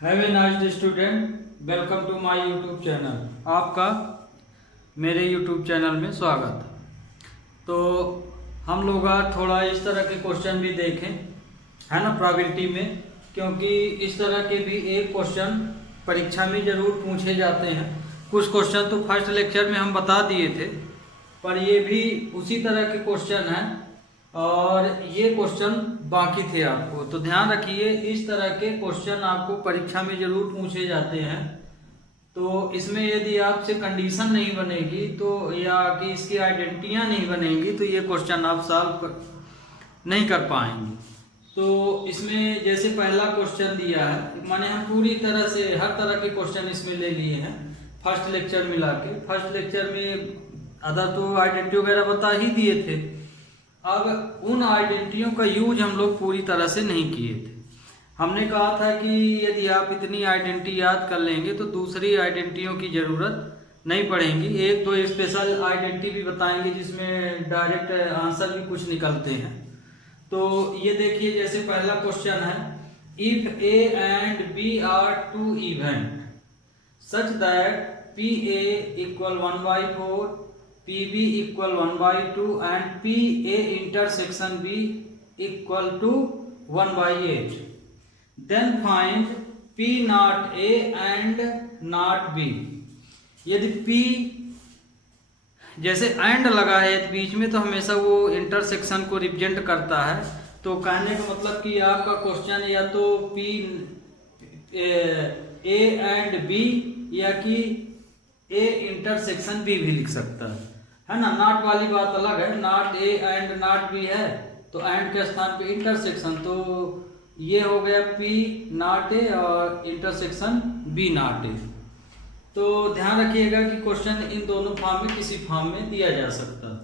Have a nice day student, welcome to my YouTube channel. आपका मेरे YouTube channel में स्वागत। तो हम लोग आज थोड़ा इस तरह के क्वेश्चन भी देखें, है ना, प्रोबेबिलिटी में, क्योंकि इस तरह के भी एक क्वेश्चन परीक्षा में ज़रूर पूछे जाते हैं। कुछ क्वेश्चन तो फर्स्ट लेक्चर में हम बता दिए थे, पर ये भी उसी तरह के क्वेश्चन हैं और ये क्वेश्चन बाकी थे आपको। तो ध्यान रखिए, इस तरह के क्वेश्चन आपको परीक्षा में जरूर पूछे जाते हैं। तो इसमें यदि आपसे कंडीशन नहीं बनेगी तो या कि इसकी आइडेंटिटियाँ नहीं बनेंगी तो ये क्वेश्चन आप सॉल्व नहीं कर पाएंगे। तो इसमें जैसे पहला क्वेश्चन दिया है, माने हम पूरी तरह से हर तरह के क्वेश्चन इसमें ले लिए हैं फर्स्ट लेक्चर मिला के। फर्स्ट लेक्चर में अदर तो आइडेंटिटी वगैरह बता ही दिए थे। अब उन आइडेंटिटियों का यूज हम लोग पूरी तरह से नहीं किए थे। हमने कहा था कि यदि आप इतनी आइडेंटिटी याद कर लेंगे तो दूसरी आइडेंटिटियों की ज़रूरत नहीं पड़ेगी। एक दो स्पेशल आइडेंटिटी भी बताएंगे जिसमें डायरेक्ट आंसर भी कुछ निकलते हैं। तो ये देखिए, जैसे पहला क्वेश्चन है, if A and B are two event such that P A equal 1/4, PB equal 1/2 and PA intersection B equal to 1/8. Then find P not A and not B. यदि P जैसे एंड लगा है बीच में तो हमेशा वो intersection को represent करता है। तो कहने का मतलब कि आपका क्वेश्चन या तो P A एंड B या कि A इंटरसेक्शन B भी लिख सकता है ना। नॉट वाली बात अलग है, not A and not be है तो एंड के स्थान पे इंटरसेक्शन, तो ये हो गया पी नॉट ए और इंटरसेक्शन बी नॉट ए। तो ध्यान रखिएगा कि क्वेश्चन इन दोनों फॉर्म में किसी फॉर्म में दिया जा सकता है।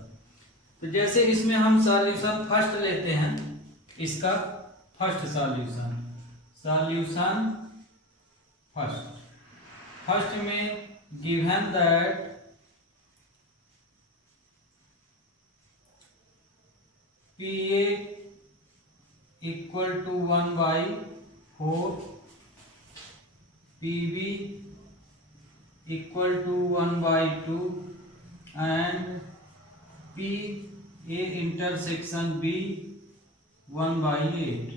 तो जैसे इसमें हम सॉल्यूशन फर्स्ट लेते हैं, इसका फर्स्ट सॉल्यूशन फर्स्ट में given that PA equal to 1/4, PB equal to 1/2 and PA intersection B 1/8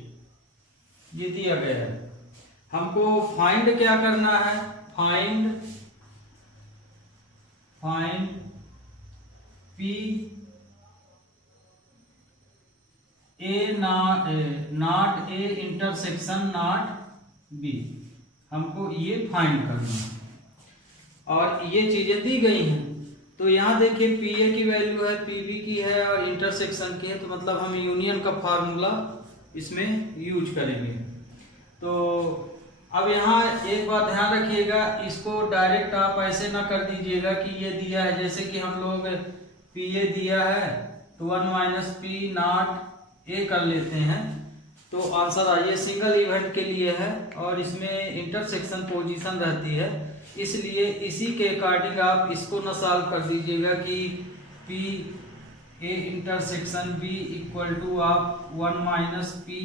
ये दिया गया है। हमको फाइंड क्या करना है, find P A not A intersection not B, हमको ये फाइंड करना है और ये चीजें दी गई हैं। तो यहाँ देखिए पी ए की वैल्यू है, पी बी की है और इंटरसेक्शन की है, तो मतलब हम यूनियन का फार्मूला इसमें यूज करेंगे। तो अब यहाँ एक बात ध्यान रखिएगा, इसको डायरेक्ट आप ऐसे ना कर दीजिएगा कि ये दिया है, जैसे कि हम लोग पी ए दिया है तो 1 - P नॉट ए कर लेते हैं तो आंसर आइए सिंगल इवेंट के लिए है और इसमें इंटरसेक्शन पोजीशन रहती है, इसलिए इसी के अकॉर्डिंग आप इसको न सॉल्व कर दीजिएगा कि P A intersection B equal to आप 1 - P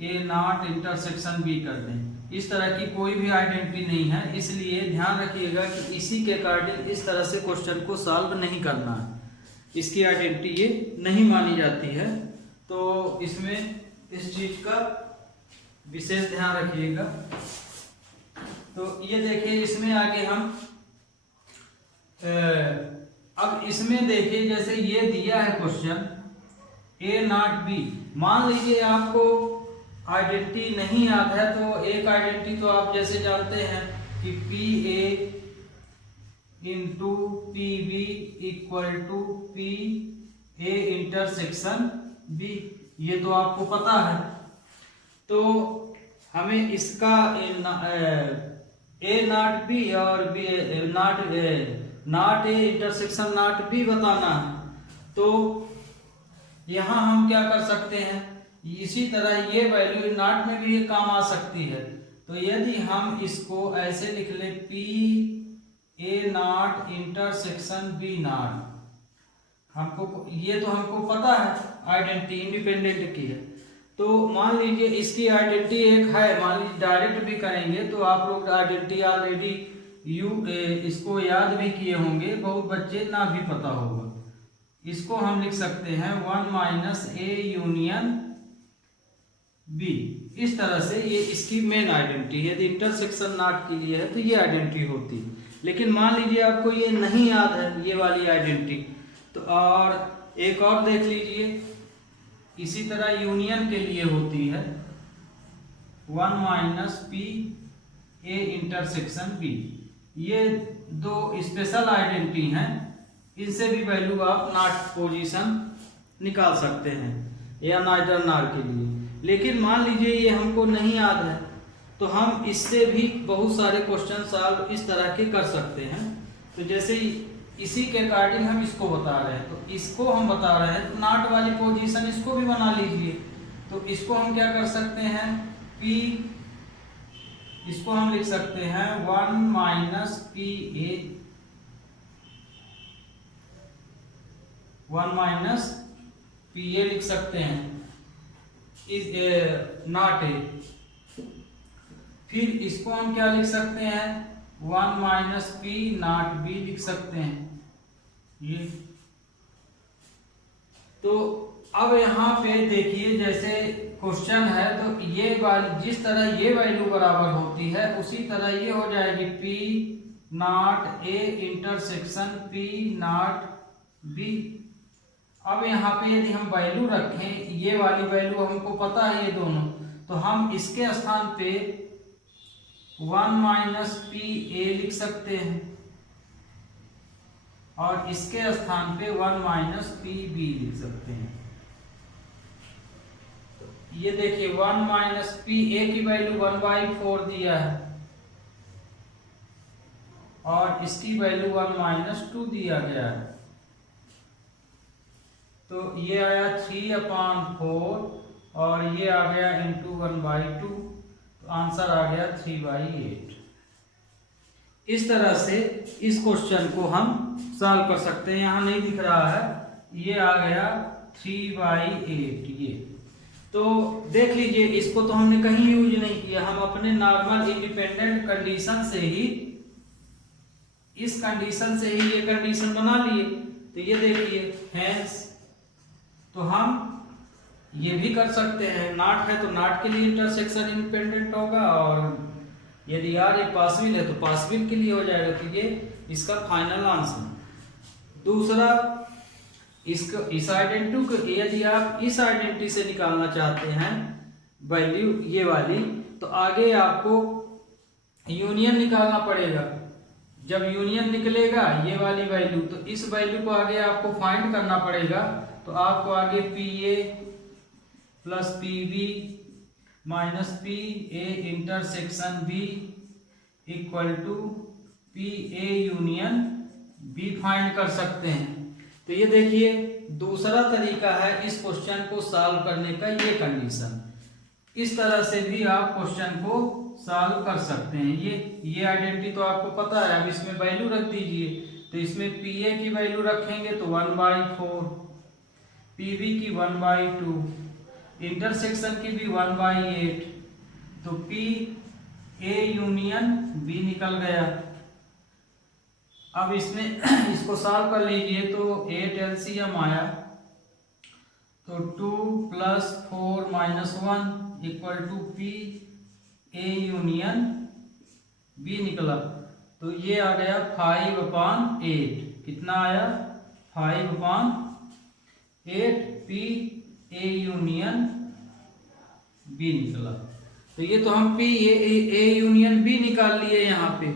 A not intersection B कर दें। इस तरह की कोई भी आइडेंटिटी नहीं है, इसलिए ध्यान रखिएगा कि इसी के अकॉर्डिंग इस तरह से क्वेश्चन को सॉल्व नहीं करना है, इसकी आइडेंटिटी ये नहीं मानी जाती है। तो इसमें इस चीज का विशेष ध्यान रखिएगा। तो ये देखिए, इसमें आगे हम अब इसमें देखिए, जैसे ये दिया है क्वेश्चन ए नॉट बी, मान लीजिए आपको आइडेंटिटी नहीं याद है तो एक आइडेंटिटी तो आप जैसे जानते हैं कि P A into P B equal to P A intersection B, ये तो आपको पता है। तो हमें इसका ए नॉट बी और B not A intersection not B बताना है। तो यहाँ हम क्या कर सकते हैं, इसी तरह ये वैल्यू नॉट में भी ये काम आ सकती है। तो यदि हम इसको ऐसे लिख ले P A not intersection B not, हमको ये तो हमको पता है आइडेंटिटी इंडिपेंडेंट की है, तो मान लीजिए इसकी आइडेंटिटी एक है, मान लीजिए डायरेक्ट भी करेंगे तो आप लोग आइडेंटिटी ऑलरेडी इसको याद भी किए होंगे, बहुत बच्चे ना भी पता होगा। इसको हम लिख सकते हैं 1 माइनस ए यूनियन बी। इस तरह से ये इसकी मेन आइडेंटिटी है। यदि इंटरसेक्शन नॉट के लिए है तो ये आइडेंटिटी होती है। लेकिन मान लीजिए आपको ये नहीं याद है ये वाली आइडेंटिटी, तो और एक और देख लीजिए, इसी तरह यूनियन के लिए होती है 1 minus P A intersection B. ये दो स्पेशल आइडेंटिटी हैं, इनसे भी वैल्यू आप नॉट पोजीशन निकाल सकते हैं या नाइटर नार के लिए। लेकिन मान लीजिए ये हमको नहीं याद है तो हम इससे भी बहुत सारे क्वेश्चन सॉल्व इस तरह के कर सकते हैं। तो जैसे इसी के अकॉर्डिंग हम इसको बता रहे हैं, तो इसको हम बता रहे हैं तो नॉट वाली पोजीशन इसको भी बना लीजिए। तो इसको हम क्या कर सकते हैं, P, इसको हम लिख सकते हैं 1 minus P A, 1 minus P ए लिख सकते हैं इस नॉट ए। फिर इसको हम क्या लिख सकते हैं 1 माइनस पी नॉट बी लिख सकते हैं ये। तो अब यहाँ पे देखिए जैसे क्वेश्चन है तो ये वाली जिस तरह ये वैल्यू बराबर होती है उसी तरह ये हो जाएगी P not A intersection P not B। अब यहाँ पे यदि हम वैल्यू रखें, ये वाली वैल्यू हमको पता है ये दोनों, तो हम इसके स्थान पे 1 माइनस पी ए लिख सकते हैं और इसके स्थान पे 1 माइनस पी बी लिख सकते हैं। ये देखिए 1 माइनस पी ए की वैल्यू 1/4 दिया है और इसकी वैल्यू 1 माइनस 2 दिया गया है। तो ये आया 3/4 और ये आ गया इंटू 1/2, तो आंसर आ गया 3/8। इस तरह से इस क्वेश्चन को हम सॉल्व कर सकते हैं। यहाँ नहीं दिख रहा है, ये आ गया 3/8 ये। तो देख लीजिए इसको तो हमने कहीं यूज नहीं किया, हम अपने नॉर्मल इंडिपेंडेंट कंडीशन से ही, इस कंडीशन से ही ये कंडीशन बना लिए। तो ये देखिए हैंस, तो हम ये भी कर सकते हैं, नॉट है तो नॉट के लिए इंटरसेक्शन इंडिपेंडेंट होगा और यदि यार ये पासविल है तो पासविल के लिए हो जाएगा। तो ये इसका फाइनल आंसर। दूसरा, इसको इस आइडेंटिटी को यदि आप इस आइडेंटिटी से निकालना चाहते हैं वैल्यू ये वाली, तो आगे आपको यूनियन निकालना पड़ेगा। जब यूनियन निकलेगा ये वाली वैल्यू, तो इस वैल्यू को आगे आपको फाइंड करना पड़ेगा। तो आपको आगे P A plus P B minus P A intersection B equal to P A union B find कर सकते हैं। तो ये देखिए दूसरा तरीका है इस क्वेश्चन को सॉल्व करने का, ये कंडीशन। इस तरह से भी आप क्वेश्चन को सॉल्व कर सकते हैं। ये आइडेंटिटी तो आपको पता है, अब इसमें वैल्यू रख दीजिए। तो इसमें पी ए की वैल्यू रखेंगे तो 1/4, पी बी की 1/2, इंटरसेक्शन की भी 1/8, तो पी ए यूनियन बी निकल गया। अब इसमें इसको सॉल्व कर लीजिए तो 8 एलसीएम आया, तो 2 + 4 - 1 equal to P A union B निकला। तो ये आ गया 5/8। कितना आया 5/8 पी ए यूनियन बी निकला। तो ये तो हम पी ए यूनियन बी निकाल लिए यहाँ पे।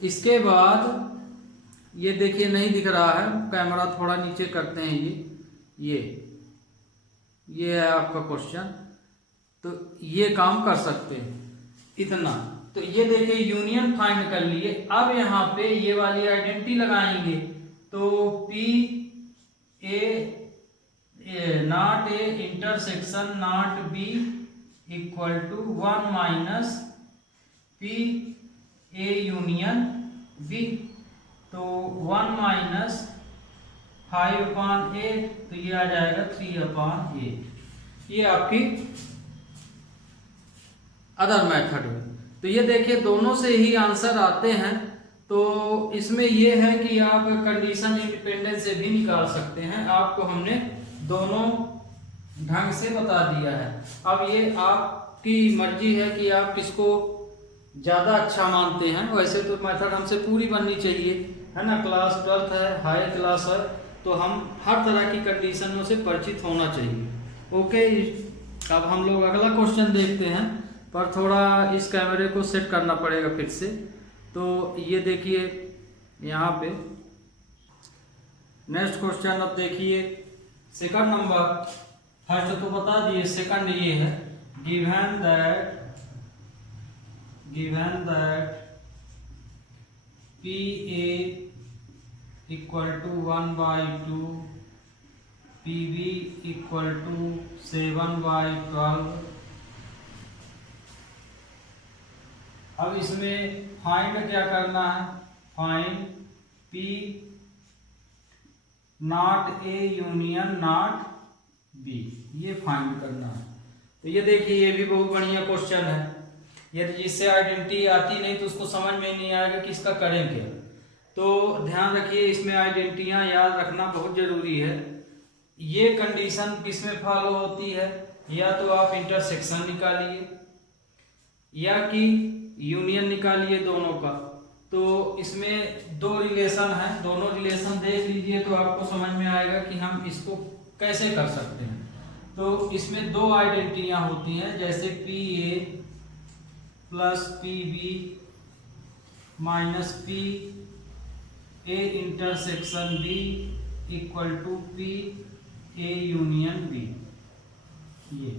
इसके बाद ये देखिए नहीं दिख रहा है, कैमरा थोड़ा नीचे करते हैं। ये है आपका क्वेश्चन, तो ये काम कर सकते हैं इतना। तो ये देखिए यूनियन फाइंड कर लिए। अब यहाँ पे ये वाली आइडेंटिटी लगाएंगे तो P A not A intersection not B equal to 1 minus P A union B. तो 1 माइनस 5/8, तो ये आ जाएगा 3/8। ये आपकी अदर मेथड में। तो ये देखिए दोनों से ही आंसर आते हैं। तो इसमें ये है कि आप कंडीशन इंडिपेंडेंस से भी निकाल सकते हैं। आपको हमने दोनों ढंग से बता दिया है। अब ये आपकी मर्जी है कि आप किसको ज़्यादा अच्छा मानते हैं। वैसे तो मेथड हमसे पूरी बननी चाहिए, है ना। क्लास 12th है, हाई क्लास है, तो हम हर तरह की कंडीशनों से परिचित होना चाहिए। ओके, अब हम लोग अगला क्वेश्चन देखते हैं, पर थोड़ा इस कैमरे को सेट करना पड़ेगा फिर से। तो ये देखिए यहाँ पे नेक्स्ट क्वेश्चन। अब देखिए सेकंड नंबर, फर्स्ट तो बता दिए, सेकंड ये है given that PA equal to 1/2, PB equal to 7/12। अब इसमें फाइंड क्या करना है, find P not A union not B, ये फाइंड करना है। तो ये देखिए ये भी बहुत बढ़िया क्वेश्चन है। यदि जिससे आइडेंटिटी आती नहीं तो उसको समझ में नहीं आएगा कि इसका करें क्या। तो ध्यान रखिए, इसमें आइडेंटिटियां याद रखना बहुत जरूरी है। ये कंडीशन किसमें फॉलो होती है, या तो आप इंटरसेक्शन निकालिए या कि यूनियन निकालिए दोनों का। तो इसमें दो रिलेशन है, दोनों रिलेशन देख लीजिए तो आपको समझ में आएगा कि हम इसको कैसे कर सकते हैं। तो इसमें दो आइडेंटिटियां होती हैं, जैसे PA plus PB minus PA intersection B equal to PA union B। ये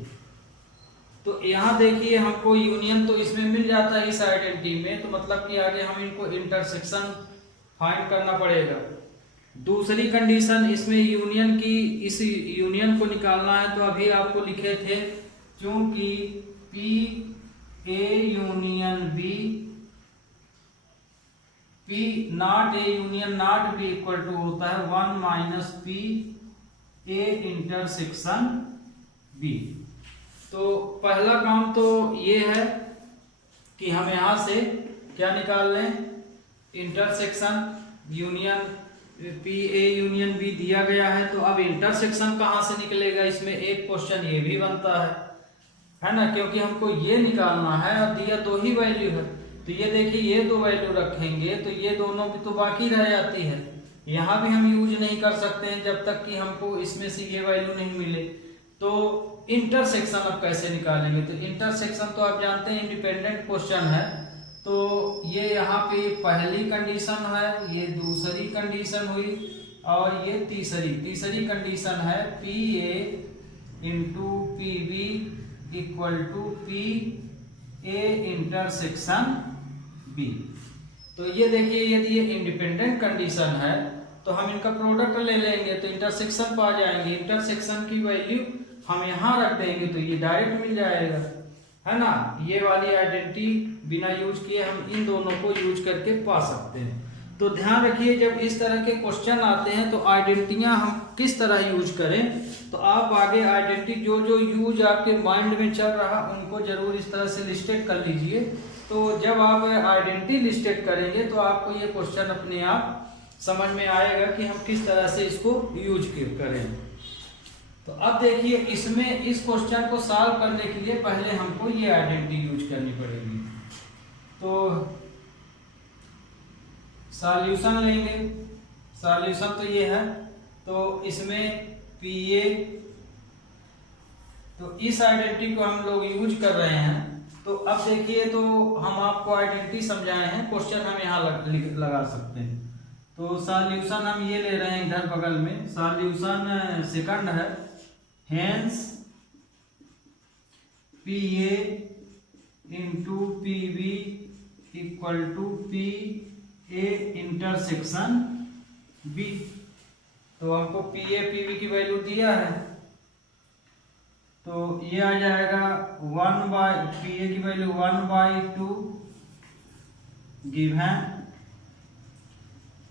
तो यहाँ देखिए हमको यूनियन तो इसमें मिल जाता है इस आइडेंटिटी में, तो मतलब कि आगे हम इनको इंटरसेक्शन फाइंड करना पड़ेगा। दूसरी कंडीशन इसमें यूनियन की, इस यूनियन को निकालना है। तो अभी आपको लिखे थे, क्योंकि PA union B, P not A union not B equal to होता है 1 माइनस PA इंटरसेक्शन B। तो पहला काम तो ये है कि हम यहां से क्या निकाल लें, intersection union PA union B दिया गया है। तो अब इंटरसेक्शन कहां से निकलेगा, इसमें एक क्वेश्चन ये भी बनता है ना, क्योंकि हमको ये निकालना है और दिया दो ही वैल्यू है। तो ये देखिए ये दो वैल्यू रखेंगे तो ये दोनों भी तो बाकी रह जाती है। यहाँ भी हम यूज नहीं कर सकते हैं जब तक कि हमको इसमें से ये वैल्यू नहीं मिले। तो इंटरसेक्शन अब कैसे निकालेंगे, तो इंटरसेक्शन तो आप जानते हैं इंडिपेंडेंट क्वेश्चन है। तो ये यहाँ पे पहली कंडीशन है, ये दूसरी कंडीशन हुई और ये तीसरी कंडीशन है PA into PB equal to PA intersection B। तो ये देखिए यदि ये इंडिपेंडेंट कंडीशन है तो हम इनका प्रोडक्ट ले लेंगे तो इंटरसेक्शन पा जाएंगे। इंटरसेक्शन की वैल्यू हम यहाँ रख देंगे तो ये डायरेक्ट मिल जाएगा, है ना। ये वाली आइडेंटिटी बिना यूज किए हम इन दोनों को यूज करके पा सकते हैं। तो ध्यान रखिए जब इस तरह के क्वेश्चन आते हैं तो आइडेंटिटियां हम किस तरह यूज करें। तो आप आगे आइडेंटिटी जो जो यूज आपके माइंड में चल रहा उनको जरूर इस तरह से लिस्टेड कर लीजिए। तो जब आप आइडेंटिटी लिस्टेड करेंगे तो आपको ये क्वेश्चन अपने आप समझ में आएगा कि हम किस तरह से इसको यूज करें। तो अब देखिए इसमें इस क्वेश्चन को सॉल्व करने के लिए पहले हमको ये आइडेंटिटी यूज करनी पड़ेगी। तो सॉल्यूशन लेंगे, सॉल्यूशन तो ये है। तो इसमें PA, तो इस आइडेंटिटी को हम लोग यूज कर रहे हैं। तो अब देखिए तो हम आपको आइडेंटिटी समझाए हैं, क्वेश्चन हम यहाँ लगा सकते हैं। तो सॉल्यूशन हम ये ले रहे हैं इधर बगल में, सॉल्यूशन सेकंड है, hence PA into PB equal to PA intersection B। तो हमको PA PB की वैल्यू दिया है तो ये आ जाएगा 1/PA की value 1/2 given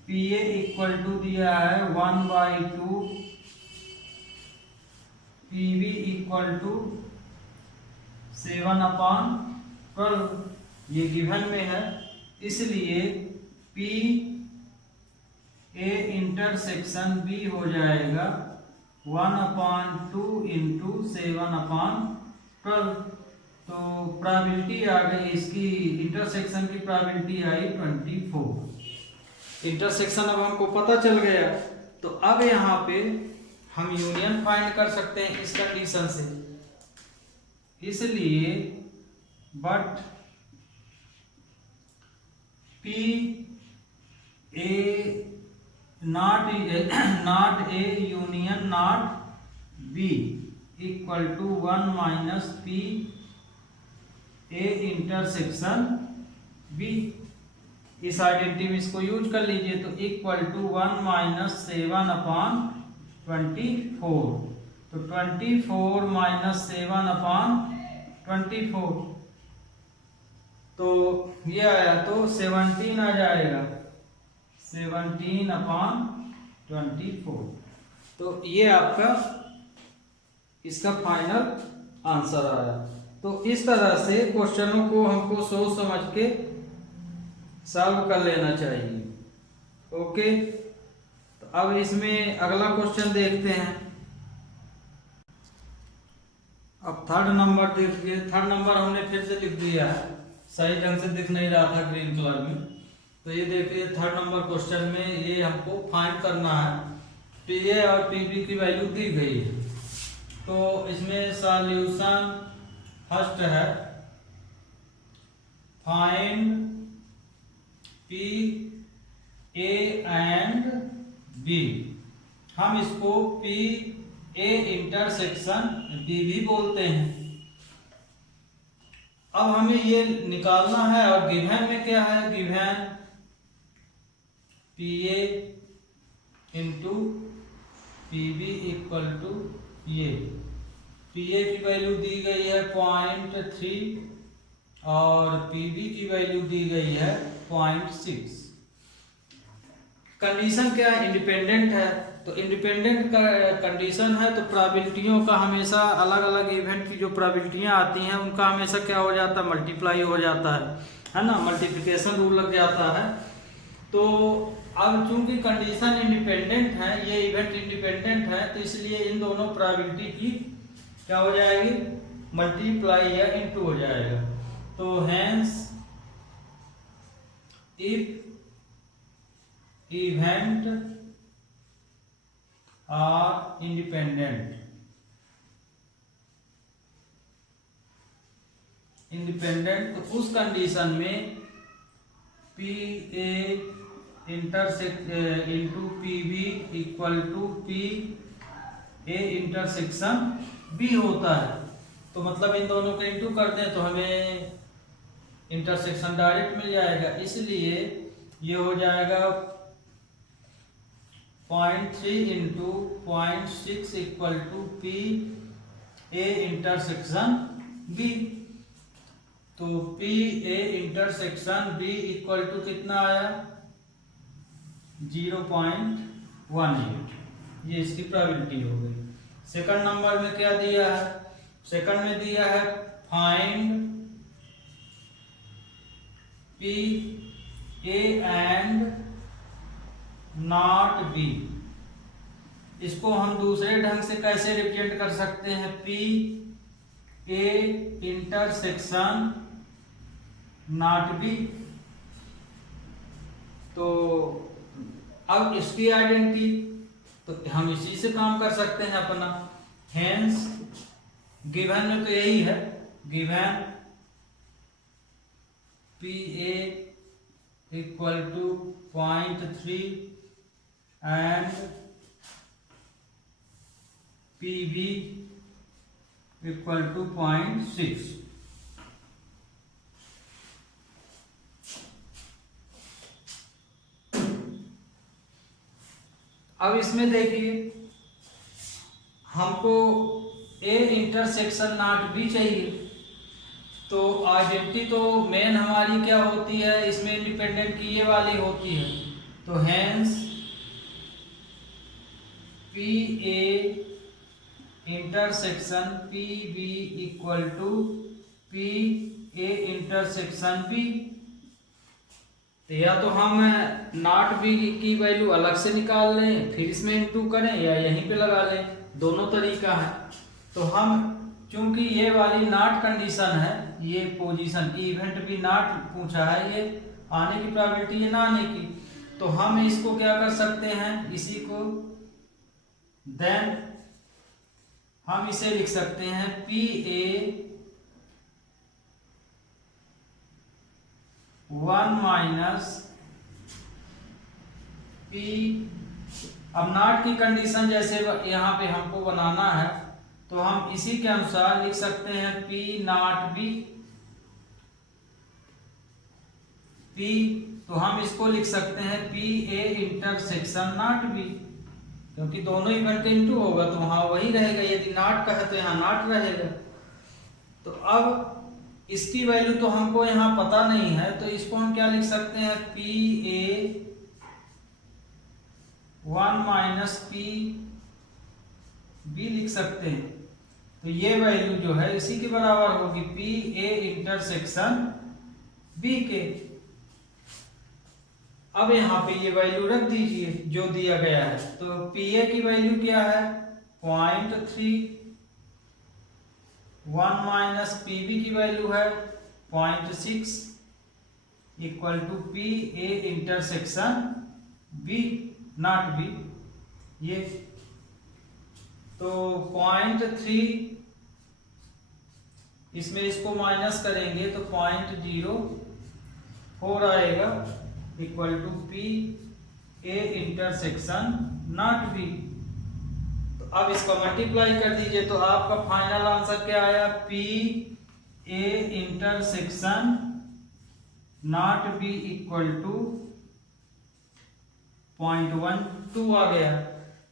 PA equal to दिया है 1/2 PV इक्वल टू 7/12, ये गिवन में है, इसलिए P A इंटरसेक्शन B हो जाएगा 1/2 इंटू 7/12। तो प्रोबेबिलिटी आ गई, इसकी इंटरसेक्शन की प्रोबेबिलिटी आई 24। इंटरसेक्शन अब हमको पता चल गया, तो अब यहाँ पे हम यूनियन फाइंड कर सकते हैं इस कंडीशन से, इसलिए but P A not A union not B equal to 1 minus P A intersection B। इस आइडेंटिटी में इसको यूज कर लीजिए, तो इक्वल टू 1 माइनस 7/24, तो 24 माइनस 7/24, तो ये आया तो 17 आ जाएगा, 17/24। तो ये आपका इसका फाइनल आंसर आया। तो इस तरह से क्वेश्चनों को हमको सोच समझ के सॉल्व कर लेना चाहिए। ओके, तो अब इसमें अगला क्वेश्चन देखते हैं। अब थर्ड नंबर देखिए, थर्ड नंबर हमने फिर से लिख दिया है, सही ढंग से दिख नहीं रहा था ग्रीन कलर में। तो ये देखिए थर्ड नंबर क्वेश्चन में ये हमको फाइंड करना है, PA और PB की वैल्यू दी गई है। तो इसमें सॉल्यूशन फर्स्ट है फाइंड PA एंड B। हम इसको PA इंटरसेक्शन B भी बोलते हैं। अब हमें ये निकालना है, और गिवन में क्या है, given PA into PB equal to ये PA की वैल्यू दी गई है 0.3 और PB की वैल्यू दी गई है 0.6। कंडीशन क्या है, इंडिपेंडेंट है। तो इंडिपेंडेंट का कंडीशन है तो प्रोबेबिलिटियों का हमेशा अलग अलग इवेंट की जो प्रोबेबिलिटियां आती हैं उनका हमेशा क्या हो जाता है, मल्टीप्लाई हो जाता है ना, मल्टीप्लिकेशन रूल लग जाता है। तो अब चूंकि कंडीशन इंडिपेंडेंट है, ये इवेंट इंडिपेंडेंट है, तो इसलिए इन दोनों प्रोबेबिलिटी की क्या हो जाएगी, मल्टीप्लाई या इनटू हो जाएगा। तो hence if event are independent तो उस कंडीशन में PA into PB equal to PA intersection B होता है। तो मतलब इन दोनों को इंटू कर दें तो हमें इंटरसेक्शन डायरेक्ट मिल जाएगा, इसलिए ये हो जाएगा 0.3 into 0.6 equal to PA intersection B। तो PA intersection B equal to कितना आया, 0.18। ये इसकी प्रोबेबिलिटी हो गई। सेकंड नंबर में क्या दिया है, सेकंड में दिया है find PA and not B। इसको हम दूसरे ढंग से कैसे रिप्रेजेंट कर सकते हैं, PA इंटरसेक्शन नॉट B। तो अब इसकी आइडेंटिटी तो हम इसी से काम कर सकते हैं अपना। हेंस गिवन में तो यही है, given PA equal to 0.3 and PB equal to 0.6। अब इसमें देखिए हमको A इंटरसेक्शन नॉट B चाहिए, तो आइडेंटिटी तो मेन हमारी क्या होती है, इसमें इंडिपेंडेंट की ये वाली होती है। तो hence PA intersection P B equal to P A intersection B. तो या तो हम नॉट बी की वैल्यू अलग से निकाल लें फिर इसमें इंटू करें या यहीं पे लगा लें, दोनों तरीका है। तो हम चूंकि ये वाली नॉट कंडीशन है, ये पोजीशन की इवेंट भी नॉट पूछा है, ये आने की प्रोबेबिलिटी है ना आने की, तो हम इसको क्या कर सकते हैं, इसी को देन हम इसे लिख सकते हैं पी ए 1 माइनस पी। अब नॉट की कंडीशन जैसे यहाँ पे हमको बनाना है तो हम इसी के अनुसार लिख सकते हैं पी नॉट बी पी, तो हम इसको लिख सकते हैं P A intersection not B, क्योंकि दोनों इवेंट इंटू होगा तो वहां वही रहेगा, यदि नॉट का है तो यहाँ नॉट रहेगा। तो अब इसकी वैल्यू तो हमको यहाँ पता नहीं है, तो इसको हम क्या लिख सकते हैं P A 1 minus P B लिख सकते हैं। तो ये वैल्यू जो है इसी के बराबर होगी पी ए इंटरसेक्शन बी के। अब यहाँ पे ये वैल्यू रख दीजिए जो दिया गया है, तो पी ए की वैल्यू क्या है 0.3, 1 माइनस पी बी की वैल्यू है 0.6 equal to P A intersection B not B. ये तो 0.3 इसमें इसको माइनस करेंगे तो 0.04 आएगा equal to P A intersection not B. तो अब इसका मल्टीप्लाई कर दीजिए तो आपका फाइनल आंसर क्या आया P A intersection not B equal to 0.12 आ गया।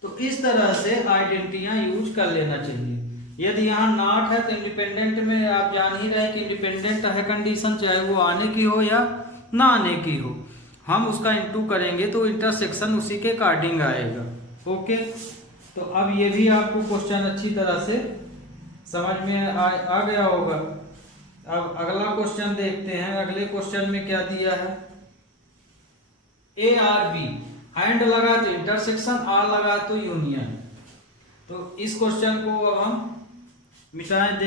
तो इस तरह से आइडेंटिटियां यूज कर लेना चाहिए। यदि यहाँ नॉट है तो इंडिपेंडेंट में आप जान ही रहे कि इंडिपेंडेंट है कंडीशन, चाहे वो आने की हो या ना आने की हो, हम उसका इंटू करेंगे तो इंटरसेक्शन उसी के अकॉर्डिंग आएगा। ओके, तो अब ये भी आपको क्वेश्चन अच्छी तरह से समझ में आ गया होगा। अब अगला क्वेश्चन देखते हैं। अगले क्वेश्चन में क्या दिया है, ए आर बी एंड लगा तो इंटरसेक्शन, आर लगा तो यूनियन। तो इस क्वेश्चन को अब हम मिटाएं।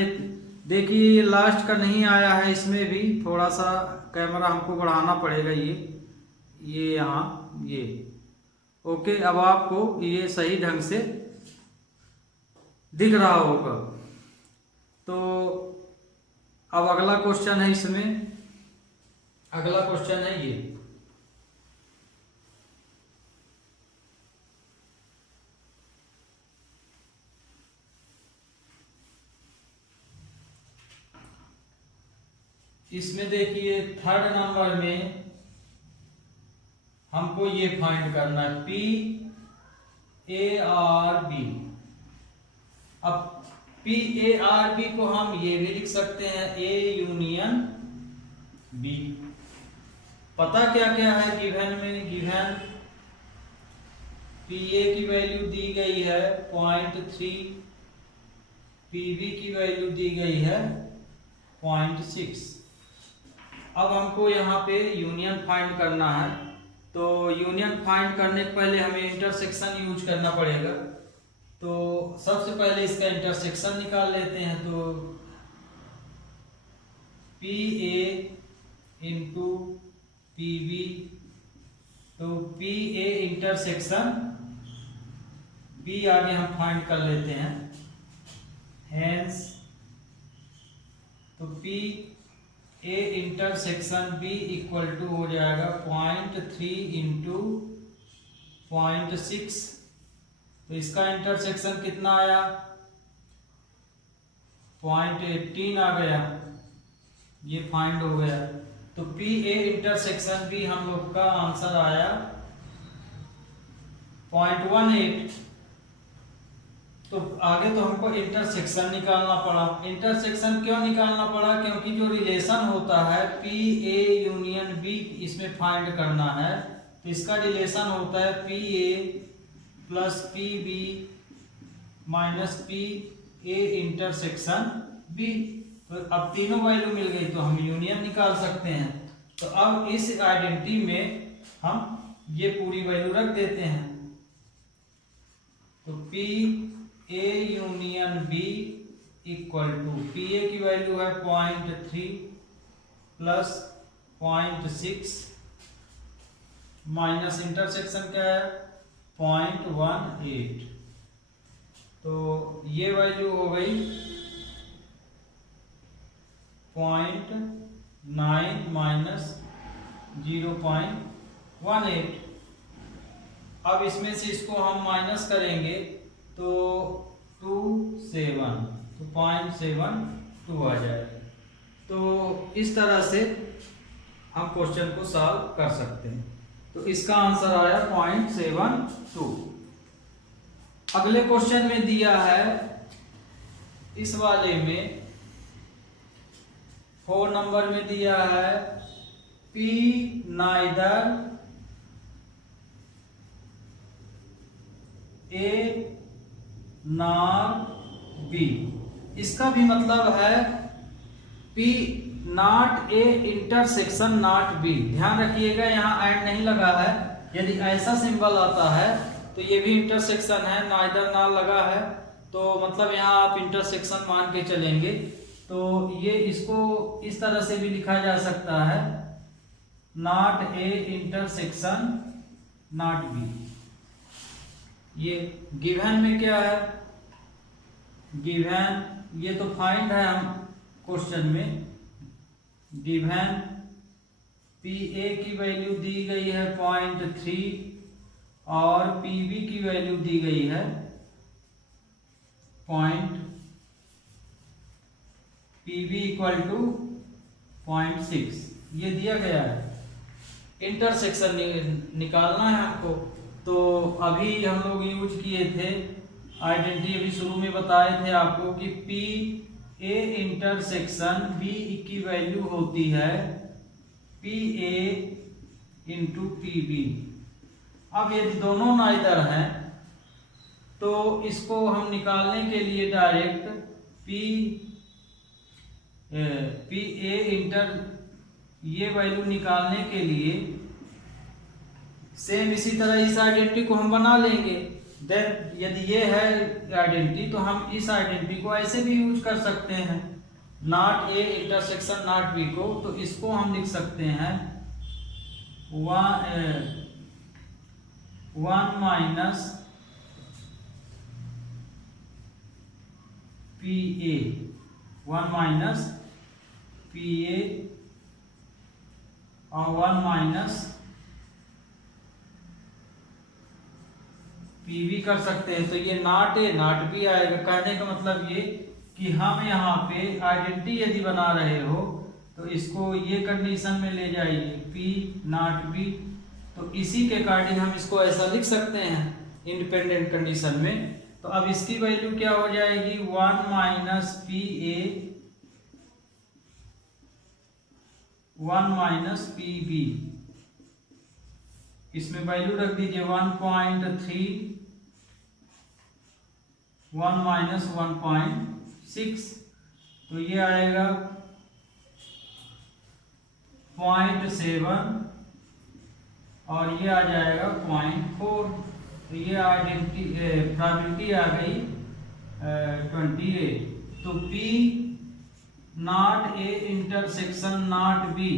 देखिए लास्ट का नहीं आया है, इसमें भी थोड़ा सा कैमरा हमको बढ़ाना पड़ेगा। ये यहाँ ये ओके, अब आपको ये सही ढंग से दिख रहा होगा। तो अब अगला क्वेश्चन है, इसमें अगला क्वेश्चन है ये, इसमें देखिए थर्ड नंबर में हमको ये फाइंड करना है पी ए आर बी। अब पी ए आर बी को हम ये भी लिख सकते हैं ए यूनियन बी। पता क्या क्या है गिवन में, गिवन पी ए की वैल्यू दी गई है 0.3, पी बी की वैल्यू दी गई है 0.6। अब हमको यहाँ पे यूनियन फाइंड करना है, तो यूनियन फाइंड करने के पहले हमें इंटरसेक्शन यूज करना पड़ेगा। तो सबसे पहले इसका इंटरसेक्शन निकाल लेते हैं। तो P A into P B, तो पी ए इंटरसेक्शन बी आगे हम फाइंड कर लेते हैं। हेंस तो P A intersection B equal to हो जाएगा 0.3 इंटू 0.6। तो इसका इंटरसेक्शन कितना आया 0.18 आ गया, ये फाइंड हो गया। तो पी ए इंटरसेक्शन बी हम लोग का आंसर आया 0.18। तो आगे तो हमको इंटरसेक्शन निकालना पड़ा। इंटरसेक्शन क्यों निकालना पड़ा, क्योंकि जो रिलेशन होता है पी ए यूनियन बी इसमें फाइंड करना है। तो इसका रिलेशन होता है P A plus P B minus P A intersection B. तो अब तीनों वैल्यू मिल गई तो हम यूनियन निकाल सकते हैं। तो अब इस आइडेंटिटी में हम ये पूरी वैल्यू रख देते हैं। तो P A union B equal to P A की वैल्यू है 0.3 प्लस 0.6 माइनस इंटरसेक्शन क्या है 0.18। तो ये वैल्यू हो गई 0.9 माइनस 0.18। अब इसमें से इसको हम माइनस करेंगे तो 27 तो 0.72 आ जाएगा। तो इस तरह से हम क्वेश्चन को सॉल्व कर सकते हैं। तो इसका आंसर आया 0.72। अगले क्वेश्चन में दिया है इस वाले में 4 नंबर में दिया है P neither A nor B। इसका भी मतलब है P not A intersection not B. ध्यान रखिएगा यहाँ एंड नहीं लगा है। यदि ऐसा सिंबल आता है तो ये भी इंटरसेक्शन है, नाइदर ना लगा है तो मतलब यहाँ आप इंटरसेक्शन मान के चलेंगे। तो ये इसको इस तरह से भी लिखा जा सकता है not A intersection not B. ये गिवन में क्या है, गिवन ये तो फाइंड है हम क्वेश्चन में। गिवन पी ए की वैल्यू दी गई है 0.3 और पी बी की वैल्यू दी गई है पी बी इक्वल टू 0.6 ये दिया गया है। इंटरसेक्शन निकालना है हमको। तो अभी हम लोग यूज किए थे आइडेंटिटी, अभी शुरू में बताए थे आपको कि पी ए इंटरसेक्शन बी की वैल्यू होती है P A into P B. अब यदि दोनों नाइदर हैं तो इसको हम निकालने के लिए डायरेक्ट पी ए इंटर ये वैल्यू निकालने के लिए सेम इसी तरह इस आइडेंटिटी को हम बना लेंगे। देन यदि ये है आइडेंटिटी तो हम इस आइडेंटिटी को ऐसे भी यूज कर सकते हैं not A intersection not B को। तो इसको हम लिख सकते हैं 1 minus P A, 1 minus P ए और 1 माइनस पी बी कर सकते हैं। तो ये नॉट ए नॉट बी आएगा। कहने का मतलब ये कि हम यहाँ पे आइडेंटिटी यदि बना रहे हो तो इसको ये कंडीशन में ले जाइए पी नॉट बी। तो इसी के अकॉर्डिंग हम इसको ऐसा लिख सकते हैं इंडिपेंडेंट कंडीशन में। तो अब इसकी वैल्यू क्या हो जाएगी 1 minus P A 1 minus P B. इसमें वैल्यू रख दीजिए 1.3 1 माइनस 1.6। तो ये आएगा 0.7 और ये आ जाएगा 0.4। तो ये आइडेंटिटी प्रोबेबिलिटी आ गई 28। तो P not A intersection not B,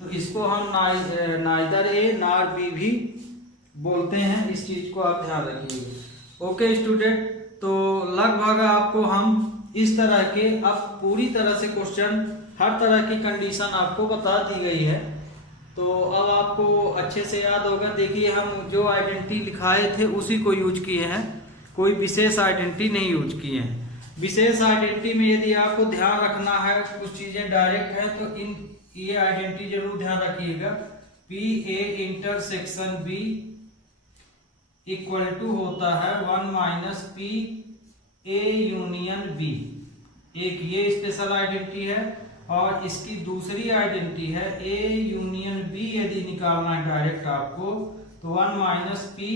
तो इसको हम नाइदर ए नॉर बी भी बोलते हैं। इस चीज को आप ध्यान रखिएगा। ओके स्टूडेंट, तो लगभग आपको हम इस तरह के अब पूरी तरह से क्वेश्चन हर तरह की कंडीशन आपको बता दी गई है। तो अब आपको अच्छे से याद होगा। देखिए हम जो आइडेंटिटी लिखाए थे उसी को यूज किए हैं, कोई विशेष आइडेंटिटी नहीं यूज किए हैं। विशेष आइडेंटिटी में यदि आपको ध्यान रखना है कुछ चीजें डायरेक्ट हैं तो ये आइडेंटिटी जरूर ध्यान रखिएगा। P A intersection B equal to होता है 1 minus P A union B. एक ये स्पेशल आइडेंटिटी है और इसकी दूसरी आइडेंटिटी है ए यूनियन बी। यदि निकालना है डायरेक्ट आपको तो 1 minus P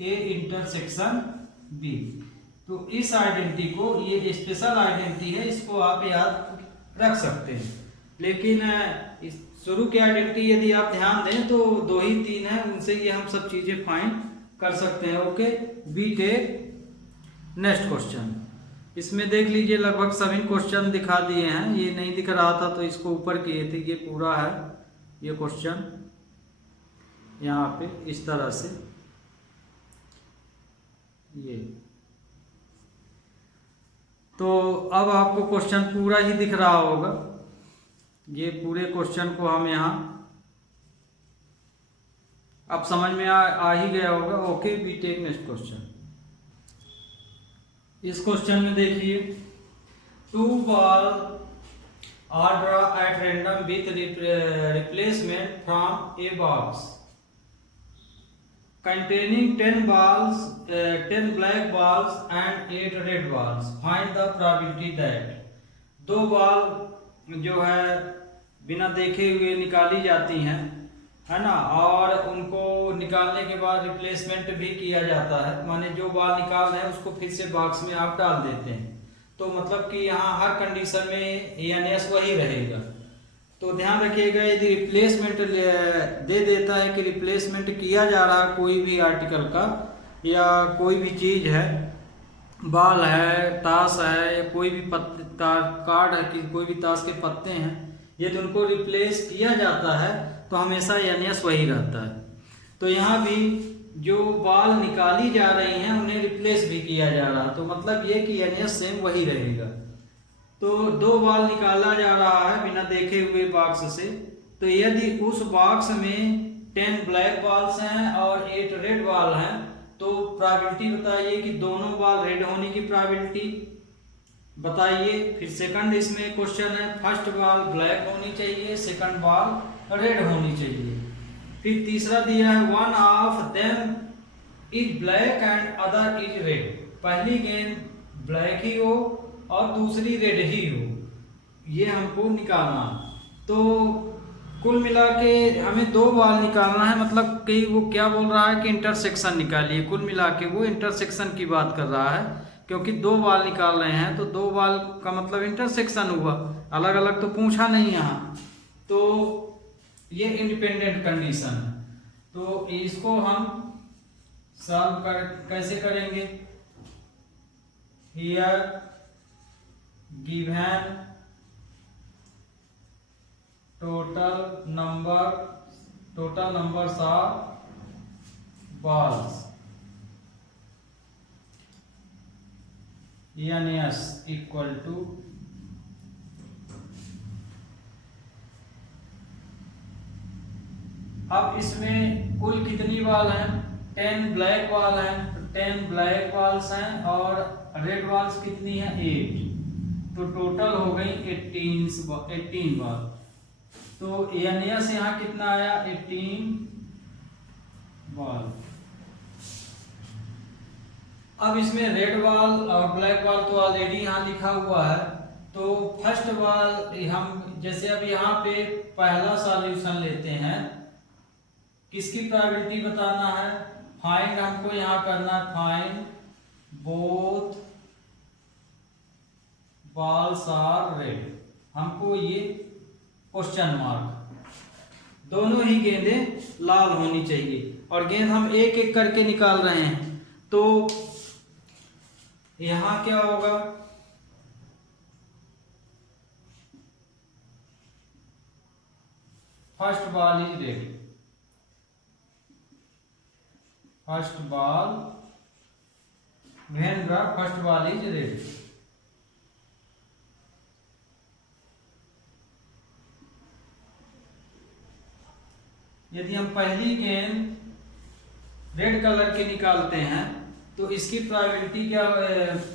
A intersection B. तो इस आइडेंटिटी को, ये स्पेशल आइडेंटिटी है, इसको आप याद रख सकते हैं। लेकिन शुरू की आइडेंटिटी यदि आप ध्यान दें तो 2 ही 3 है, उनसे ये हम सब चीजें फाइंड कर सकते हैं। Okay, we take next question. इसमें देख लीजिए लगभग सभी क्वेश्चन दिखा दिए हैं। ये नहीं दिख रहा था तो इसको ऊपर किए थे, ये पूरा है ये क्वेश्चन यहाँ पे इस तरह से। ये तो अब आपको क्वेश्चन पूरा ही दिख रहा होगा। ये पूरे क्वेश्चन को हम यहाँ अब समझ में आ ही गया होगा। Okay, we take next question. इस क्वेश्चन में देखिए, 2 ball are draw at random with replacement from a box containing 10 balls, 10 black balls and 8 red balls. Find the probability that 2 ball जो है बिना देखे हुए निकाली जाती हैं, है ना, और उनको निकालने के बाद रिप्लेसमेंट भी किया जाता है, माने जो बॉल निकाल रहे हैं उसको फिर से बॉक्स में आप डाल देते हैं। तो मतलब कि यहाँ हर कंडीशन में एनएस वही रहेगा। तो ध्यान रखिएगा, यदि रिप्लेसमेंट दे देता है कि रिप्लेसमेंट किया जा रहा है कोई भी आर्टिकल का या कोई भी चीज़ है, बॉल है, ताश है, या कोई भी कार्ड है कि कोई भी ताश के पत्ते हैं, यदि उनको रिप्लेस किया जाता है तो हमेशा एनएस वही रहता है। तो यहाँ भी जो बॉल निकाली जा रही हैं उन्हें रिप्लेस भी किया जा रहा है, तो मतलब ये कि एनएस सेम वही रहेगा। तो 2 बॉल निकाला जा रहा है बिना देखे हुए बॉक्स से, तो यदि उस बॉक्स में 10 ब्लैक बॉल्स हैं और 8 रेड बॉल हैं, तो प्रोबेबिलिटी बताइए कि दोनों बॉल रेड होने की प्रोबेबिलिटी बताइए। फिर सेकंड इसमें क्वेश्चन है, फर्स्ट बॉल ब्लैक होनी चाहिए, सेकंड बॉल रेड होनी चाहिए। फिर तीसरा दिया है, 1 of them is black and other is red. पहली गेंद ब्लैक ही हो और दूसरी रेड ही हो, ये हमको निकालना। तो कुल मिला के हमें 2 बॉल निकालना है, मतलब कि वो क्या बोल रहा है कि इंटरसेक्शन निकालिए। कुल मिला के वो इंटरसेक्शन की बात कर रहा है, क्योंकि 2 बॉल निकाल रहे हैं तो 2 बॉल का मतलब इंटरसेक्शन हुआ, अलग अलग तो पूछा नहीं यहाँ। तो ये इंडिपेंडेंट कंडीशन है। तो इसको हम सॉल्व कैसे करेंगे? Here given total numbers of balls NS equal to अब इसमें कुल कितनी बॉल हैं? 10 ब्लैक बॉल हैं, 10 ब्लैक बॉल्स हैं और रेड बॉल्स कितनी हैं? 8। तो टोटल हो गई 18 बॉल। तो एनएस यहाँ कितना आया? 18 बॉल। अब इसमें रेड बॉल और ब्लैक बॉल तो ऑलरेडी यहाँ लिखा हुआ है। तो फर्स्ट बॉल हम जैसे अब यहाँ पे पहला सॉल्यूशन लेते हैं, किसकी प्रोबेबिलिटी बताना है? फाइंड हमको यहाँ करना है, find both balls are red. हमको ये क्वेश्चन मार्क, दोनों ही गेंदें लाल होनी चाहिए और गेंद हम एक एक करके निकाल रहे हैं। तो यहां क्या होगा? First ball is red, first ball when the first ball is red. यदि हम पहली गेंद रेड कलर की निकालते हैं तो इसकी प्रोबेबिलिटी क्या?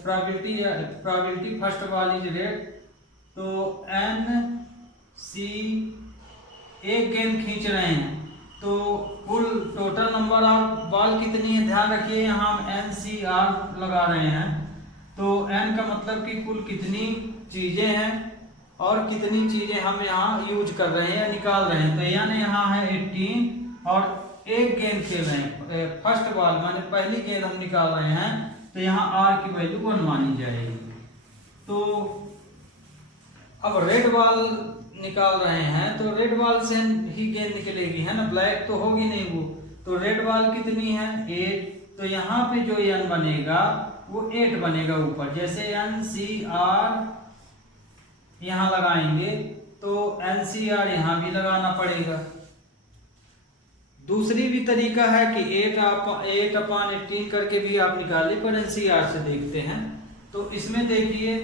Probability first ball is red. तो एन सी एक गेंद खींच रहे हैं तो कुल टोटल नंबर ऑफ बॉल कितनी है? ध्यान रखिए यहाँ हम एन सी आर लगा रहे हैं। तो एन का मतलब कि कुल कितनी चीजें हैं और कितनी चीजें हम यहाँ यूज कर रहे हैं या निकाल रहे हैं। तो यानी यहाँ है 18 और एक गेंद खेल रहे हैं। फर्स्ट बॉल माने पहली गेंद हम निकाल रहे हैं तो यहाँ आर की वैल्यू 1 मानी जाएगी। तो अब रेड बॉल निकाल रहे हैं तो रेड बॉल से ही गेंद निकलेगी, है ना, ब्लैक तो होगी नहीं वो। तो रेड बॉल कितनी है 8, तो यहाँ पे जो n बनेगा वो 8 बनेगा ऊपर। जैसे NCR यहाँ लगाएंगे तो NCR यहाँ भी लगाना पड़ेगा। दूसरी भी तरीका है कि 8/18 करके भी आप निकालिए, पर NCR से देखते हैं। तो इसमें देखिए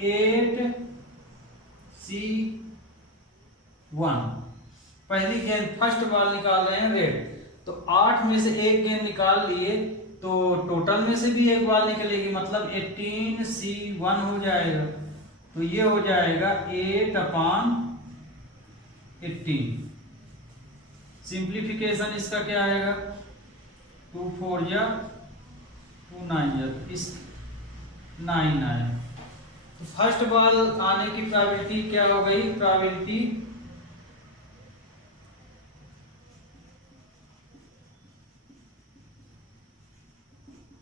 8C1 पहली गेंद फर्स्ट बॉल निकाल रहे हैं रेड, तो 8 में से एक गेंद निकाल लिए तो टोटल में से भी एक बॉल निकलेगी, मतलब 18C1 हो जाएगा। तो ये हो जाएगा 8/18। सिंप्लीफिकेशन इसका क्या आएगा 2 4 या 2 9 या इस 9 आए। तो फर्स्ट बॉल आने की प्रोबेबिलिटी क्या हो गई,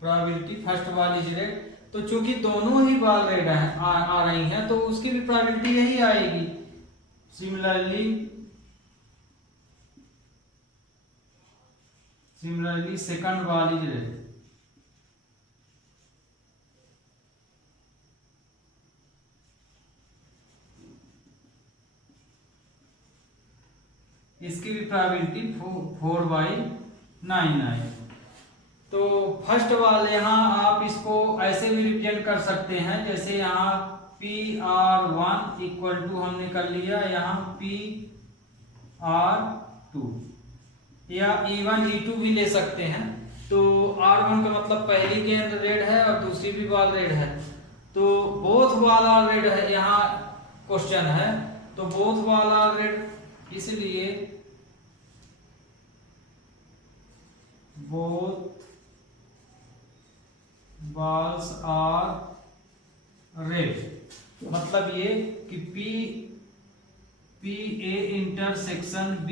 probability first ball is red. तो चूंकि दोनों ही बॉल रेड आ रही हैं तो उसकी भी प्रोबेबिलिटी यही आएगी। Similarly second ball is red. इसकी भी प्रोबेबिलिटी 4/9 आए। तो फर्स्ट बॉल यहाँ आप इसको ऐसे भी रिप्रेजेंट कर सकते हैं, जैसे यहाँ PR1 इक्वल टू हमने कर लिया यहाँ PR2, या E1 E2 भी ले सकते हैं। तो R1 का मतलब पहली गेंद रेड है और दूसरी भी बॉल रेड है, तो बोथ बॉल आर रेड है, यहाँ क्वेश्चन है। तो बोथ बॉल आर रेड, इसलिए बोथ balls are red, मतलब ये कि PA intersection B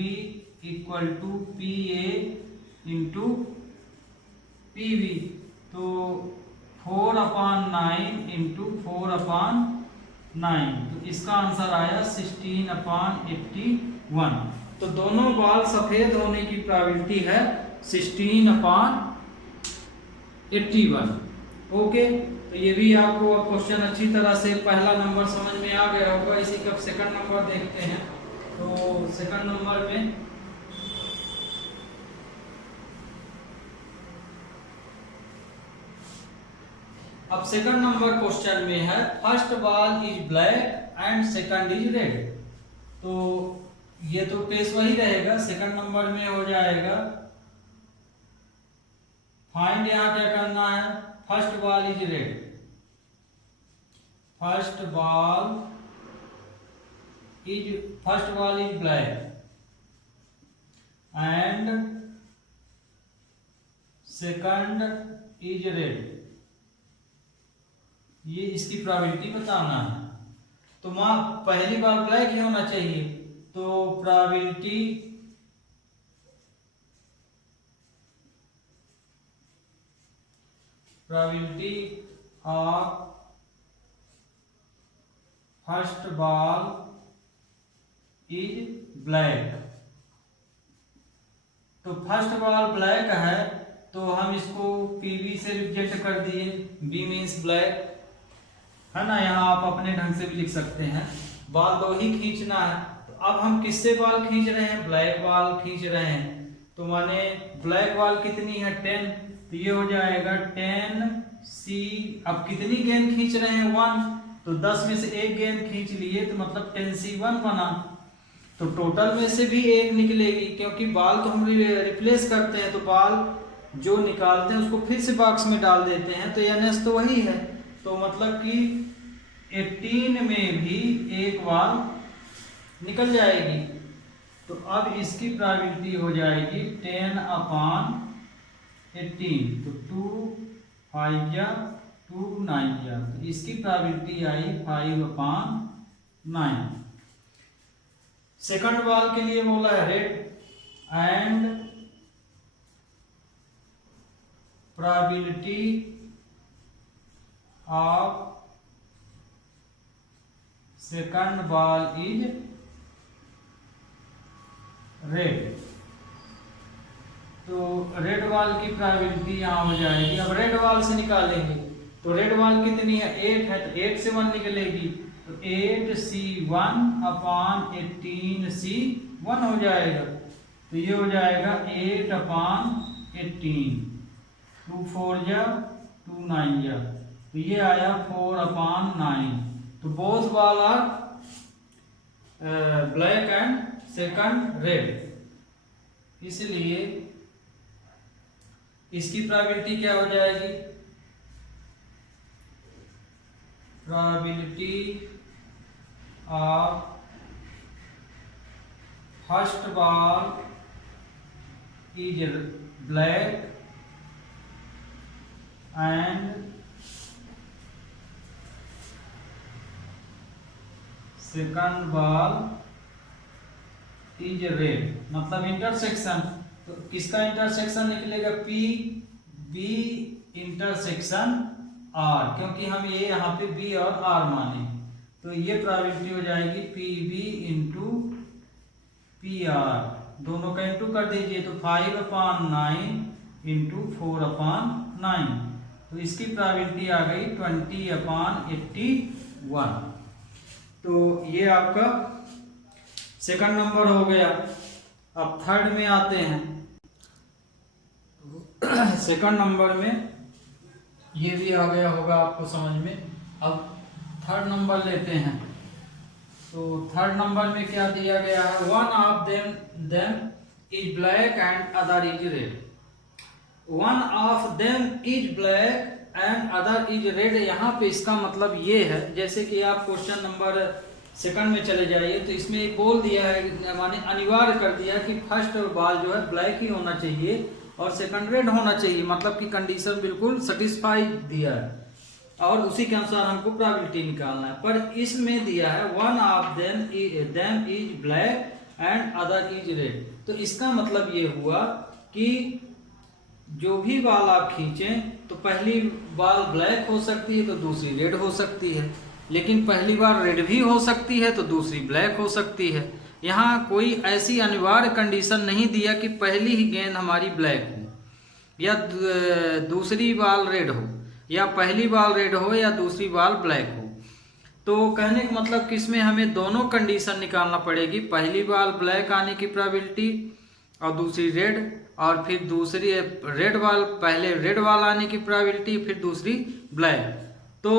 equal to PA into PB। तो 4/9 इंटू 4/9, तो इसका आंसर आया 16/81। तो दोनों बॉल सफेद होने की प्रोबेबिलिटी है 16/81। ओके, तो ये भी आपको क्वेश्चन अच्छी तरह से पहला नंबर समझ में आ गया होगा। इसी का सेकंड नंबर देखते हैं। तो सेकंड नंबर में अब सेकंड नंबर क्वेश्चन में है first ball is black and second is red. तो ये तो केस वही रहेगा, सेकंड नंबर में हो जाएगा फाइंड, यहां क्या करना है, first ball is red, first ball is black and second is red. ये इसकी प्रोबेबिलिटी बताना है। तो मां पहली बार ब्लैक ही होना चाहिए, तो probability of first ball is black. तो फर्स्ट बॉल ब्लैक है तो हम इसको PB से रिप्रेजेंट कर दिए, B मीन्स ब्लैक, है ना। यहाँ आप अपने ढंग से भी लिख सकते हैं, बॉल दो ही खींचना है। तो अब हम किससे बॉल खींच रहे हैं, ब्लैक बॉल खींच रहे हैं। तो माने ब्लैक बॉल कितनी है 10, तो ये हो जाएगा 10C। अब कितनी गेंद खींच रहे हैं 1, तो 10 में से एक गेंद खींच लिए तो मतलब 10C1 बना। तो टोटल में से भी एक निकलेगी, क्योंकि बॉल तो हम रिप्लेस करते हैं, तो बॉल जो निकालते हैं उसको फिर से बॉक्स में डाल देते हैं, तो NS तो वही है। तो मतलब कि 18 में भी एक बॉल निकल जाएगी। तो अब इसकी प्रोबेबिलिटी हो जाएगी 10/18, तो 2 5 या 2 9 या, तो इसकी प्रोबेबिलिटी आई 5/9। सेकंड बॉल के लिए बोला है red and probability of second ball is red। तो रेड बॉल की प्रोबेबिलिटी यहाँ हो जाएगी। अब रेड बॉल से निकालेंगे तो रेड बॉल कितनी है, 8 है, तो 8 से 1 निकलेगी, तो 8C1 अपॉन 18C1 हो जाएगा। तो ये हो जाएगा 8 अपॉन 18, 2 4 जा 2 9 जा, तो ये आया 4 अपॉन 9। तो both ball are black and second red, इसलिए इसकी प्रोबेबिलिटी क्या हो जाएगी, probability of first ball is black and second ball is red, मतलब इंटरसेक्शन। तो किसका इंटरसेक्शन निकलेगा, पी बी इंटरसेक्शन आर, क्योंकि हम ये यहाँ पे बी और आर माने, तो ये प्रोबेबिलिटी हो जाएगी P B into P R, दोनों का इंटू कर दीजिए, तो 5 अपॉन 9 इंटू 4 अपॉन 9, तो इसकी प्रोबेबिलिटी आ गई 20 अपॉन 81। तो ये आपका सेकंड नंबर हो गया। अब थर्ड में आते हैं। सेकंड नंबर में ये भी आ गया होगा आपको समझ में। अब थर्ड नंबर लेते हैं। तो थर्ड नंबर में क्या दिया गया है, one of them is black and other is red. One of them is black and other is red, यहाँ पे इसका मतलब ये है, जैसे कि आप क्वेश्चन नंबर सेकंड में चले जाइए तो इसमें एक बोल दिया है, माने अनिवार्य कर दिया कि फर्स्ट बॉल जो है ब्लैक ही होना चाहिए और सेकंड रेड होना चाहिए, मतलब कि कंडीशन बिल्कुल सेटिस्फाई दिया है और उसी के अनुसार हमको प्रोबेबिलिटी निकालना है। पर इसमें दिया है one of them is black and other is red, तो इसका मतलब ये हुआ कि जो भी बॉल आप खींचें तो पहली बॉल ब्लैक हो सकती है तो दूसरी रेड हो सकती है, लेकिन पहली बार रेड भी हो सकती है तो दूसरी ब्लैक हो सकती है। यहाँ कोई ऐसी अनिवार्य कंडीशन नहीं दिया कि पहली ही गेंद हमारी ब्लैक हो या दूसरी बॉल रेड हो, या पहली बॉल रेड हो या दूसरी बॉल ब्लैक हो। तो कहने का मतलब कि इसमें हमें दोनों कंडीशन निकालना पड़ेगी, पहली बॉल ब्लैक आने की प्रोबेबिलिटी और दूसरी रेड, और फिर दूसरी रेड बॉल, पहले रेड बॉल आने की प्रोबेबिलिटी फिर दूसरी ब्लैक। तो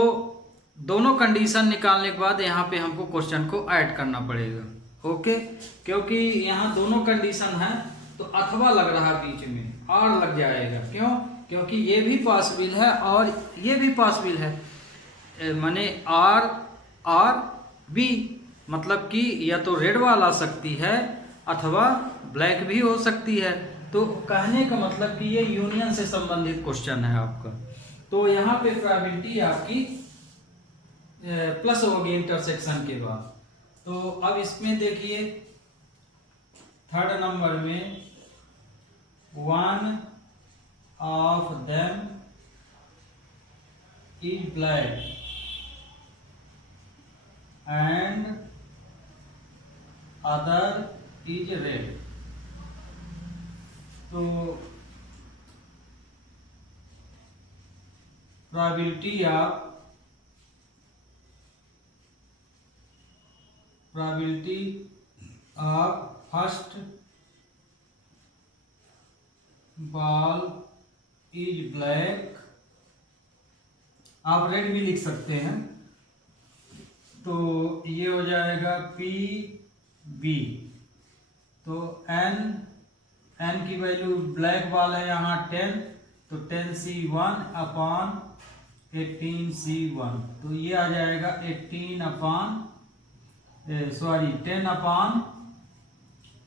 दोनों कंडीशन निकालने के बाद यहाँ पे हमको क्वेश्चन को ऐड करना पड़ेगा। ओके, क्योंकि यहाँ दोनों कंडीशन है तो अथवा लग रहा है बीच में और लग जाएगा, क्यों, क्योंकि ये भी पॉसिबल है और ये भी पॉसिबल है, माने आर आर बी, मतलब कि या तो रेड बॉल आ सकती है अथवा ब्लैक भी हो सकती है। तो कहने का मतलब कि ये यूनियन से संबंधित क्वेश्चन है आपका। तो यहाँ पे प्रोबेबिलिटी आपकी प्लस होगी इंटरसेक्शन के बाद। तो अब इसमें देखिए थर्ड नंबर में one of them is black and other is red. तो probability of first ball is black, आप रेड भी लिख सकते हैं, तो ये हो जाएगा पी बी। तो एन की वैल्यू ब्लैक बॉल है यहाँ 10, तो 10C1 अपॉन 18C1, तो ये आ जाएगा 10 अपॉन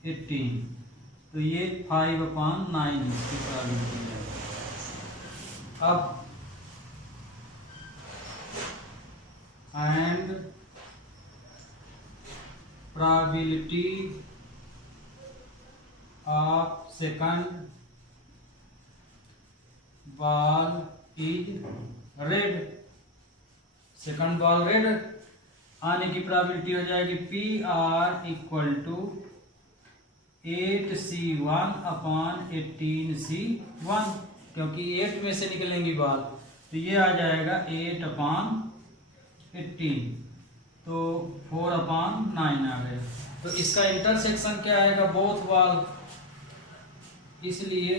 18, तो ये 5 अपॉन 9 इसकी प्रोबेबिलिटी है। अब and probability of second ball is red, second ball red आने की प्रोबेबिलिटी हो जाएगी PR equal to 8C1 upon 18C1, क्योंकि 8 में से निकलेंगी बॉल, तो ये आ जाएगा 8 अपॉन 18, तो 4 अपॉन 9 आ गया। तो इसका इंटरसेक्शन क्या आएगा, बोथ बॉल, इसलिए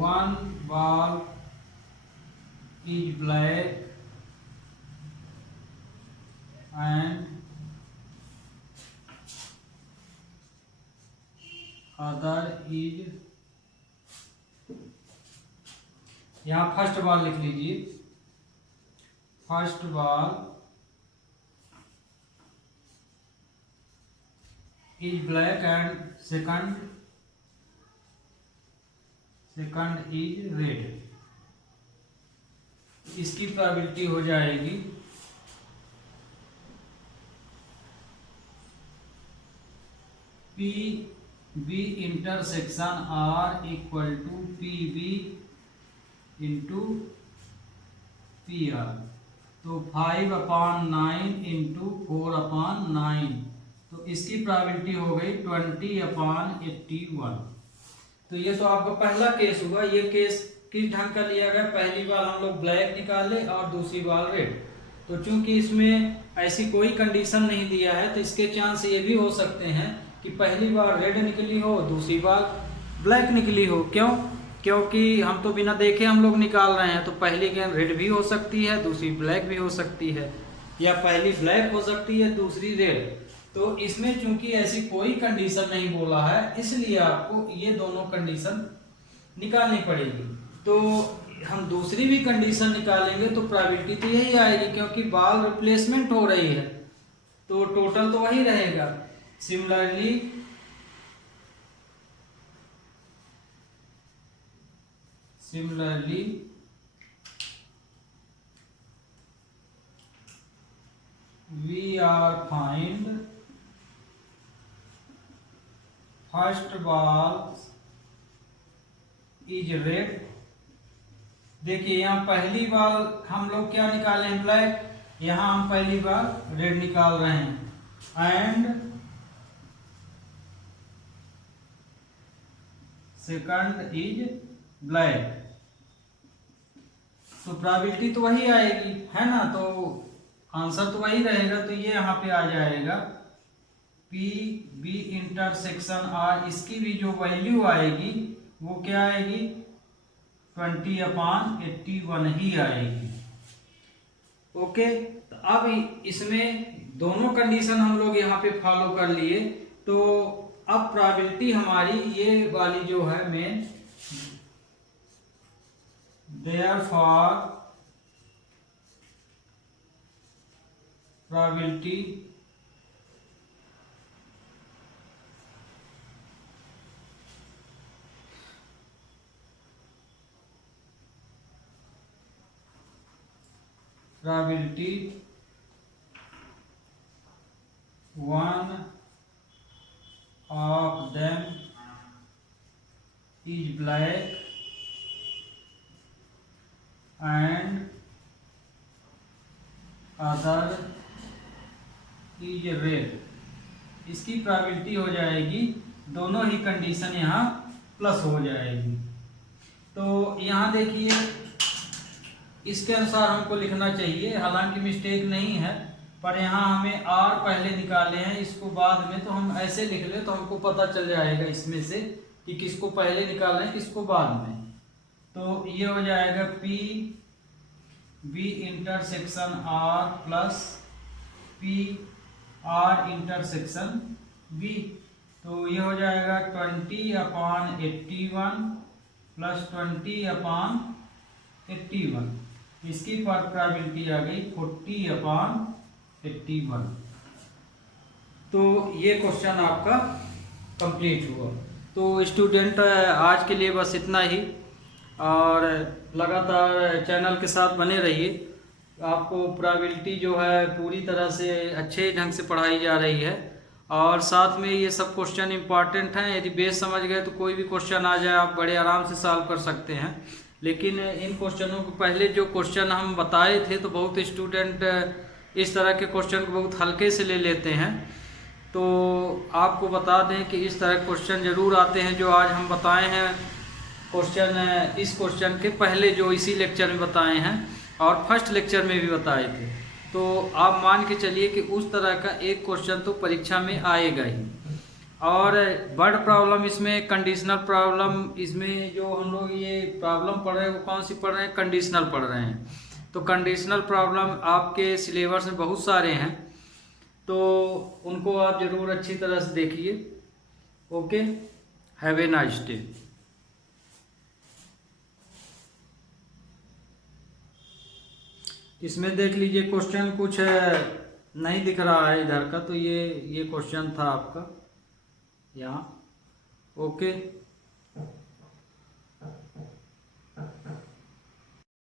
one ball is black and other is, यहाँ फर्स्ट बॉल लिख लीजिए, first ball is black and second is red. इसकी प्रोबेबिलिटी हो जाएगी PB intersection R equal to PB into PR, तो 5 अपॉन 9 इंटू 4 अपॉन 9, तो इसकी प्रोबेबिलिटी हो गई 20 अपॉन 81। तो ये तो आपका पहला केस हुआ। ये केस किस ढंग का लिया गया, पहली बार हम लोग ब्लैक निकाले और दूसरी बार रेड, तो चूंकि इसमें ऐसी कोई कंडीशन नहीं दिया है तो इसके चांस ये भी हो सकते हैं कि पहली बार रेड निकली हो, दूसरी बार ब्लैक निकली हो। क्यों? क्योंकि हम तो बिना देखे हम लोग निकाल रहे हैं, तो पहली गेंद रेड भी हो सकती है, दूसरी ब्लैक भी हो सकती है, या पहली ब्लैक हो सकती है, दूसरी रेड। तो इसमें चूंकि ऐसी कोई कंडीशन नहीं बोला है, इसलिए आपको ये दोनों कंडीशन निकालनी पड़ेगी। तो हम दूसरी भी कंडीशन निकालेंगे तो प्रोबेबिलिटी तो यही आएगी, क्योंकि बॉल रिप्लेसमेंट हो रही है, तो टोटल तो वही रहेगा। Similarly we are find first ball is red। देखिए यहाँ पहली बार हम लोग क्या निकाले हैं, ब्लैक, यहाँ हम पहली बार रेड निकाल रहे हैं। एंड सेकंड इज ब्लैक, तो प्रोबेबिलिटी तो वही आएगी, है ना, तो आंसर तो वही रहेगा। तो ये यहाँ पे आ जाएगा PB इंटरसेक्शन R, इसकी भी जो वैल्यू आएगी वो क्या आएगी, 20 अपॉन 81 ही आएगी। ओके, तो अब इसमें दोनों कंडीशन हम लोग यहाँ पे फॉलो कर लिए, तो अब प्रोबेबिलिटी हमारी ये वाली जो है main, therefore probability one of them is black and other is red। इसकी प्रोबेबिलिटी हो जाएगी, दोनों ही कंडीशन यहाँ प्लस हो जाएगी। तो यहाँ देखिए इसके अनुसार हमको लिखना चाहिए, हालांकि मिस्टेक नहीं है, पर यहाँ हमें R पहले निकाले हैं, इसको बाद में, तो हम ऐसे लिख ले तो हमको पता चल जाएगा इसमें से कि किसको पहले निकालना है किसको बाद में। तो ये हो जाएगा PB intersection R plus PR intersection B, तो ये हो जाएगा 20 अपॉन 81 प्लस 20 अपॉन 81, इसकी प्रोबेबिलिटी आ गई 40 अपॉन 81। तो ये क्वेश्चन आपका कंप्लीट हुआ। तो स्टूडेंट आज के लिए बस इतना ही, और लगातार चैनल के साथ बने रहिए। आपको प्रोबेबिलिटी जो है पूरी तरह से अच्छे ढंग से पढ़ाई जा रही है, और साथ में ये सब क्वेश्चन इंपॉर्टेंट हैं। यदि बेस समझ गए तो कोई भी क्वेश्चन आ जाए आप बड़े आराम से सॉल्व कर सकते हैं। लेकिन इन क्वेश्चनों को पहले जो क्वेश्चन हम बताए थे तो बहुत स्टूडेंट इस तरह के क्वेश्चन को बहुत हल्के से ले लेते हैं। तो आपको बता दें कि इस तरह क्वेश्चन ज़रूर आते हैं जो आज हम बताए हैं क्वेश्चन, इस क्वेश्चन के पहले जो इसी लेक्चर में बताए हैं और फर्स्ट लेक्चर में भी बताए थे। तो आप मान के चलिए कि उस तरह का एक क्वेश्चन तो परीक्षा में आएगा ही। और वर्ड प्रॉब्लम इसमें, कंडीशनल प्रॉब्लम इसमें जो हम लोग ये प्रॉब्लम पढ़ रहे हैं वो कौन सी पढ़ रहे हैं, कंडीशनल पढ़ रहे हैं। तो कंडीशनल प्रॉब्लम आपके सिलेबस में बहुत सारे हैं, तो उनको आप ज़रूर अच्छी तरह से देखिए। Okay, have a nice day. इसमें देख लीजिए क्वेश्चन कुछ नहीं दिख रहा है इधर का, तो ये क्वेश्चन था आपका यहाँ। ओके।